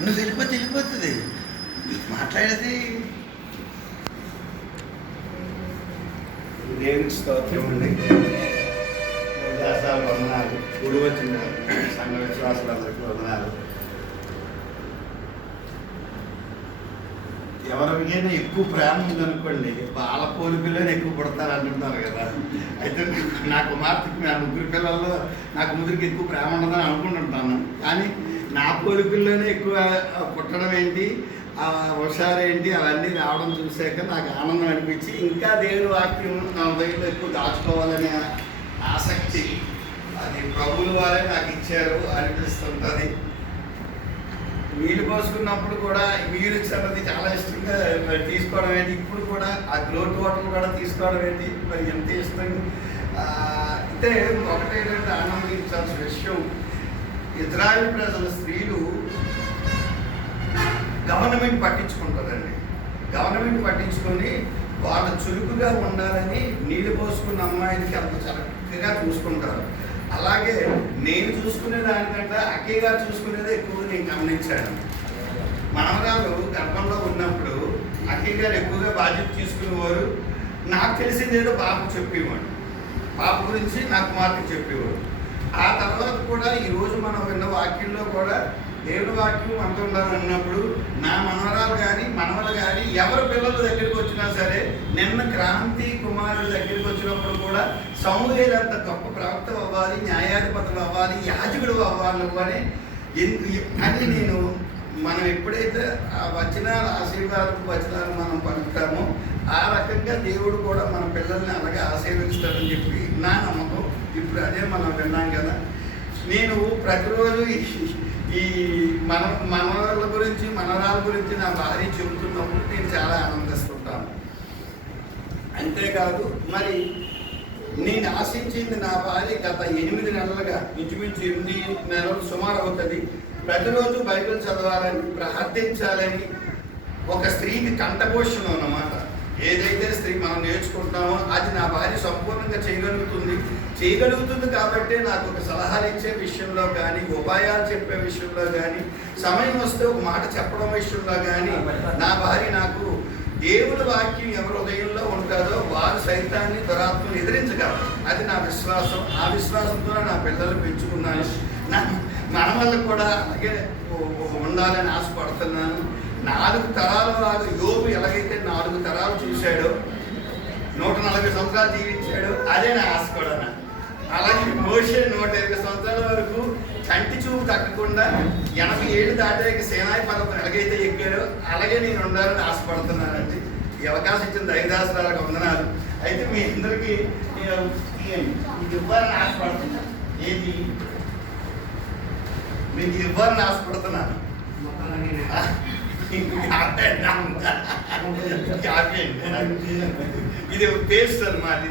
నువ్వు వెళ్ళిపోతే వెళ్ళిపోతుంది. మాట్లాడేది దేవుని స్తోత్రం అండి. దాసాలు వందనాలు గుడి వచ్చిన సంఘ విశ్వాసులందరికీ వందనాలు ఎవరికైనా ఎక్కువ ప్రేమ ఉందనుకోండి వాళ్ళ పోలికల్లోనే ఎక్కువ పుడతారు అంటుంటారు కదా. అయితే నా కుమార్తెకి నా ముగ్గురు పిల్లల్లో నాకు ముగ్గురికి ఎక్కువ ప్రేమ ఉండదని అనుకుంటుంటాను. కానీ నా కోరికల్లోనే ఎక్కువ పుట్టడం ఏంటి ఆ హుషారేంటి అవన్నీ రావడం చూశాక నాకు ఆనందం అనిపించి ఇంకా దేవుని వాక్యం నా ఉదయంలో ఎక్కువ దాచుకోవాలనే ఆసక్తి అది ప్రభువుల వారే నాకు ఇచ్చారు అనిపిస్తుంటుంది. వీలు పోసుకున్నప్పుడు కూడా వీలు ఇచ్చినది చాలా ఇష్టంగా మరి తీసుకోవడం ఏంటి ఇప్పుడు కూడా ఆ గ్లోట్ వాటర్ కూడా తీసుకోవడం ఏంటి మరి ఎంత ఇష్టం? అంటే ఒకటేంటంటే ఆనందించాల్సిన ఇజ్రాయెల్ ప్రజల స్త్రీలు గవర్నమెంట్ పట్టించుకుంటుందండి. గవర్నమెంట్ పట్టించుకొని వాళ్ళు చురుకుగా ఉండాలని నీళ్ళు పోసుకున్న అమ్మాయిలకి అంత చక్కగా చూసుకుంటారు. అలాగే నేను చూసుకునే దానికంటే అక్కగా గారు చూసుకునేది ఎక్కువ నేను గమనించాను. మనవరాలు గర్భంలో ఉన్నప్పుడు అక్కయ్య గారు ఎక్కువగా బాధ్యత తీసుకునేవారు. నాకు తెలిసిందేదో బాబు చెప్పేవాడు. బాబు గురించి నాకు మార్పు చెప్పేవాడు. ఆ తర్వాత కూడా ఈరోజు మనం వాక్యంలో కూడా దేవుని వాక్యం మనతో ఉండాలన్నప్పుడు నా మనవరాలు కానీ మనవలు కానీ ఎవరి పిల్లల దగ్గరికి వచ్చినా సరే నిన్న క్రాంతి కుమారుడి దగ్గరికి వచ్చినప్పుడు కూడా సమూహేలు అంత గొప్ప ప్రవక్త అవ్వాలి న్యాయాధిపతులు అవ్వాలి యాజకుడు అవ్వాలి అని అని నేను మనం ఎప్పుడైతే ఆ వచనాలు ఆశీర్వాదపు వచనాలు మనం పలుకుతామో ఆ రకంగా దేవుడు కూడా మన పిల్లల్ని అలాగే ఆశీర్వదిస్తాడని చెప్పి నా నమ్మకం. ఇప్పుడు అదే మనం విన్నాం కదా నేను ప్రతిరోజు ఈ- మన మనవర్ల గురించి మనవరాల గురించి నా భార్య చెబుతున్నప్పుడు నేను చాలా ఆనందిస్తుంటాను. అంతేకాదు మరి నేను ఆశించింది నా భార్య గత ఎనిమిది నెలలుగా ఇంచుమించు ఎనిమిది నెలలు సుమారు అవుతుంది. ప్రతిరోజు బైబిల్ చదవాలని ప్రార్థించాలని ఒక స్త్రీకి కంఠపోషణం అన్నమాట. ఏదైతే స్త్రీ మనం నేర్చుకుంటామో అది నా భార్య సంపూర్ణంగా చేయగలుగుతుంది. చేయగలుగుతుంది కాబట్టి నాకు ఒక సలహాలు ఇచ్చే విషయంలో కానీ ఉపాయాలు చెప్పే విషయంలో కానీ సమయం వస్తే ఒక మాట చెప్పడం విషయంలో కానీ నా భార్య నాకు దేవుని వాక్యం ఎవరి హృదయంలో ఉంటారో వారు సైతాన్ని దురాత్మను ఎదిరించగలరు. అది నా విశ్వాసం. ఆ విశ్వాసంతో నా పిల్లలు పెంచుకున్నాను. నా మనవళ్ళు కూడా అలాగే ఉండాలని ఆశపడుతున్నాను. నాలుగు తరాల వారు యోగు ఎలాగైతే నాలుగు తరాలు చూశాడో నూట నలభై సంవత్సరాలు జీవించాడు అదే నా ఆశ కూడా. అలాగే మోషే నూట ఇరవై సంవత్సరాల వరకు కంటి చూపు తగ్గకుండా ఎనభై ఏళ్ళు దాటాక సేనాయి పర్వతం ఎలాగైతే ఎక్కారో అలాగే నేను ఉండాలని ఆశపడుతున్నానండి. ఈ అవకాశం ఇచ్చిన దైదాసరాలకు వందనాలు. అయితే మీ అందరికీ ఇది ఇవ్వాలని ఆశపడుతున్నాను. ఏది? మీకు ఇవ్వాలని ఆశపడుతున్నాను. ఆ, ఆపేయండి. ఆపేయండి. ఇది పేస్ట్ అన్నమాట